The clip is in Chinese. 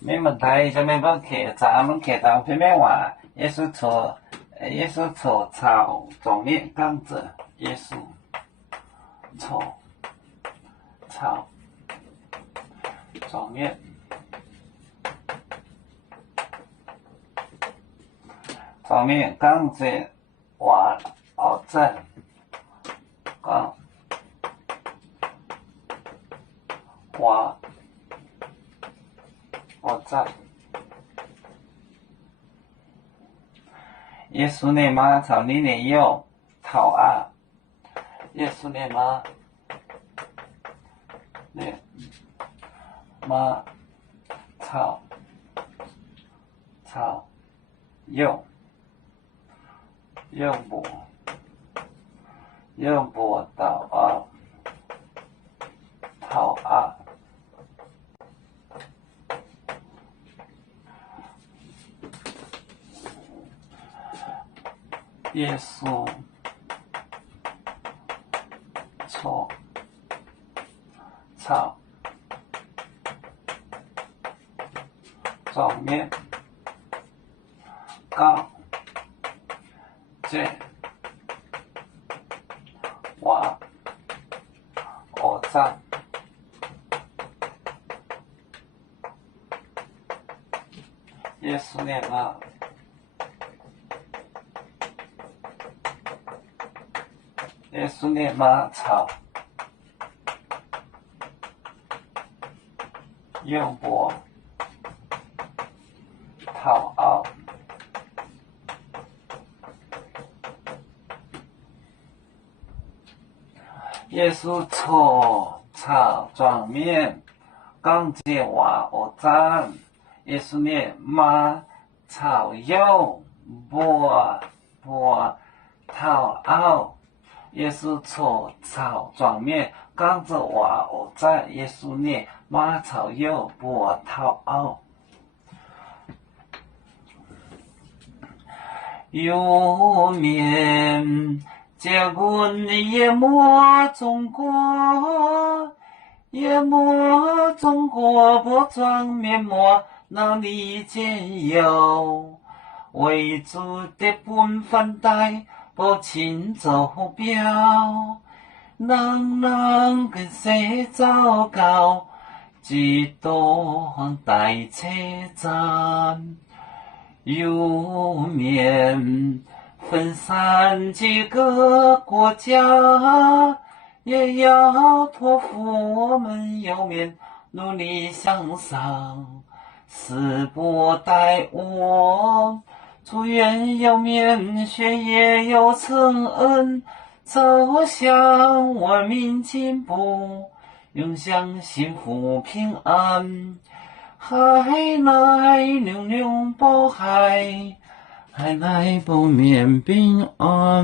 没问题，就没问题。咱们看到片面话，耶稣错草状面刚子，耶稣错草状面刚子话后正讲话后正。耶稣的妈草你的用头啊，耶稣的妈的妈草用不到啊头啊。耶稣错草状面刚正话后正。耶稣的妈耶稣的妈草用不头凹。耶稣错草状面刚正话后正。耶稣的妈草用不头凹。耶稣错草状面刚正话后正。耶稣的妈草用不头凹。有面结婚也莫中国，也莫中国不装面膜脑里间有，为主的本分带不亲走标，能跟谁糟糕，几多带车站。有面分散几个国家，也要托付我们有面努力向上，死不待我。祝愿有面学业有成恩，走向文明进步，永享幸福平安。海来流流保海，海来保面平安。